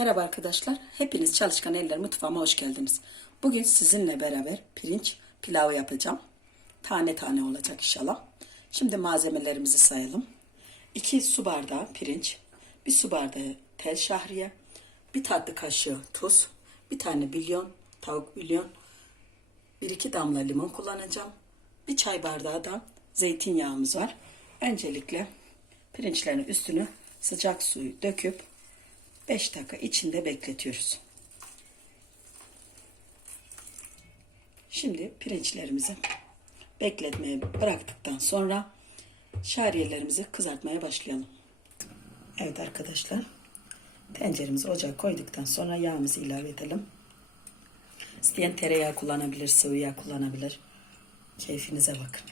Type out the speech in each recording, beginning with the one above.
Merhaba arkadaşlar. Hepiniz Çalışkan Eller Mutfağıma hoş geldiniz. Bugün sizinle beraber pirinç pilavı yapacağım. Tane tane olacak inşallah. Şimdi malzemelerimizi sayalım. 2 su bardağı pirinç, 1 su bardağı tel şahriye, 1 tatlı kaşığı tuz, 1 tane bilyon, tavuk bilyon, 1-2 damla limon kullanacağım. 1 çay bardağı da zeytinyağımız var. Öncelikle pirinçlerin üstünü sıcak suyu döküp 5 dakika içinde bekletiyoruz. Şimdi pirinçlerimizi bekletmeye bıraktıktan sonra şariyelerimizi kızartmaya başlayalım. Evet arkadaşlar. Tenceremizi ocağa koyduktan sonra yağımızı ilave edelim. İsteyen tereyağı kullanabilir, sıvı yağ kullanabilir. Keyfinize bakın.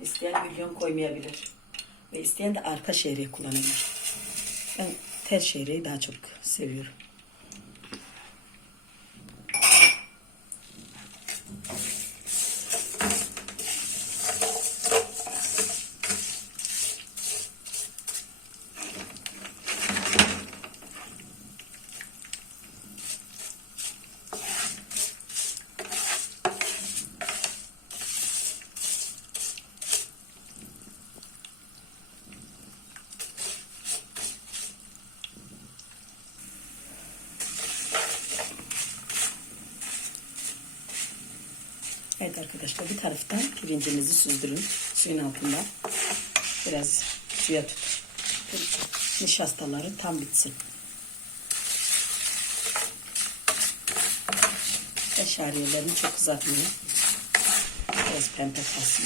İsteyen milyon koymayabilir. Ve isteyen de arpa şehriye kullanabilir. Ben tel şehriyeyi daha çok seviyorum. Evet arkadaşlar bir taraftan pirincinizi süzdürün suyun altında. Biraz suya tut. Nişastaları tam bitsin. Ve şariyelerini çok kızartmayın. Biraz pembe kalsın.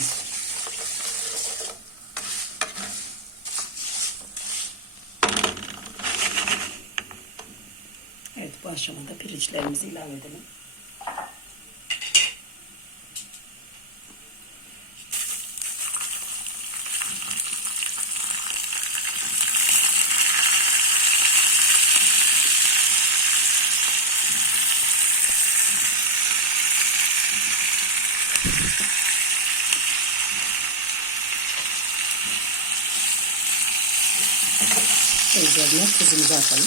Evet bu aşamada pirinçlerimizi ilave edelim. Üzerine tuzumuzu atalım.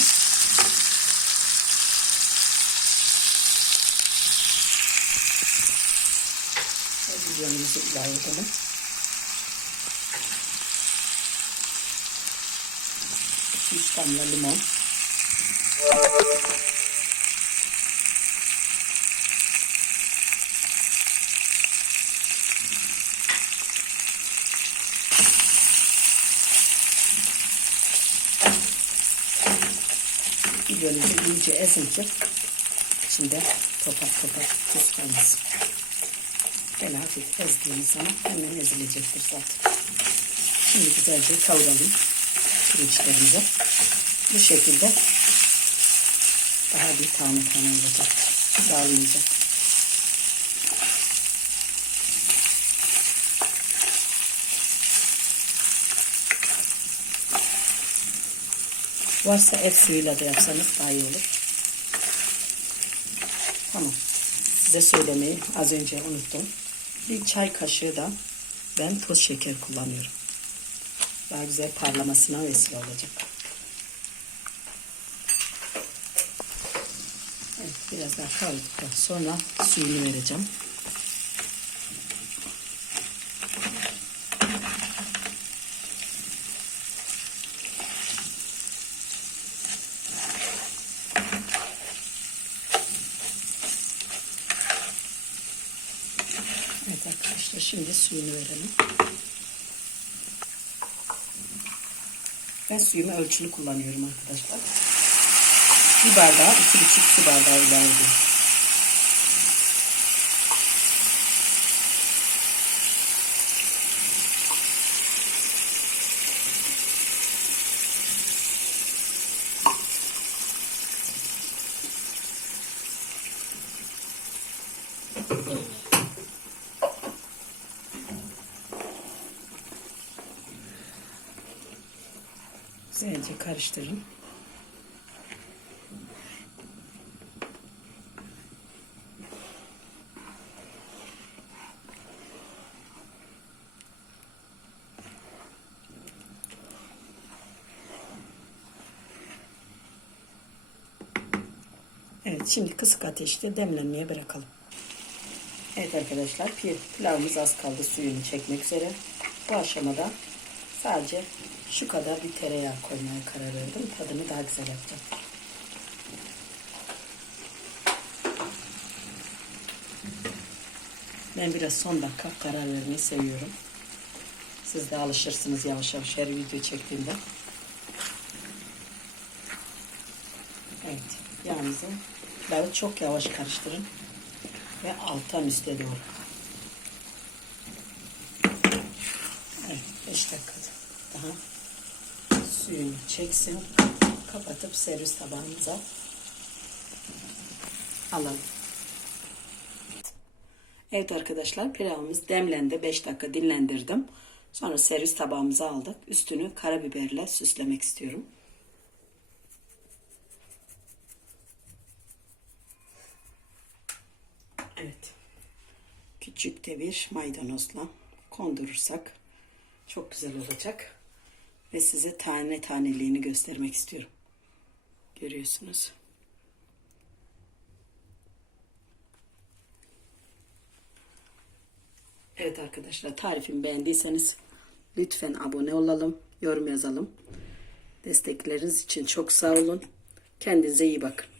Biberimizi ilave edelim. Üç damla limon. Biberimizi iyice ki içinde topak topak tuz kalmasın. Böyle hafif ezdiğimiz zaman hemen ezilecektir zaten. Şimdi güzelce kavuralım pirinçlerimizi. Bu şekilde daha bir tane tane olacak. Dağılmayacak. Varsa et suyuyla da yapsanız daha iyi olur. Tamam. Size söylemeyi az önce unuttum. Bir çay kaşığı da ben toz şeker kullanıyorum. Daha güzel parlamasına vesile olacak. Evet, biraz daha kavurduktan sonra suyunu vereceğim. Evet arkadaşlar şimdi suyunu verelim. Ben suyumu ölçülü kullanıyorum arkadaşlar. Bir bardağı, iki buçuk su bardağı ilave ediyorum. Güzelce karıştırın. Evet şimdi kısık ateşte demlenmeye bırakalım. Evet arkadaşlar pilavımız az kaldı suyunu çekmek üzere. Bu aşamada sadece şu kadar bir tereyağı koymaya karar verdim. Tadını daha güzel yapacağım. Ben biraz son dakika karar vermeyi seviyorum. Siz de alışırsınız yavaş yavaş her video çektiğimde. Evet yağımızı pilavı çok yavaş karıştırın ve alttan üste doğru. Evet 5 dakika daha suyunu çeksin. Kapatıp servis tabağımıza alalım. Evet arkadaşlar pilavımız demlendi. 5 dakika dinlendirdim. Sonra servis tabağımıza aldık. Üstünü karabiberle süslemek istiyorum. Evet. Küçük de bir maydanozla kondurursak çok güzel olacak. Ve size tane taneliğini göstermek istiyorum. Görüyorsunuz. Evet arkadaşlar tarifimi beğendiyseniz lütfen abone olalım, yorum yazalım. Destekleriniz için çok sağ olun. Kendinize iyi bakın.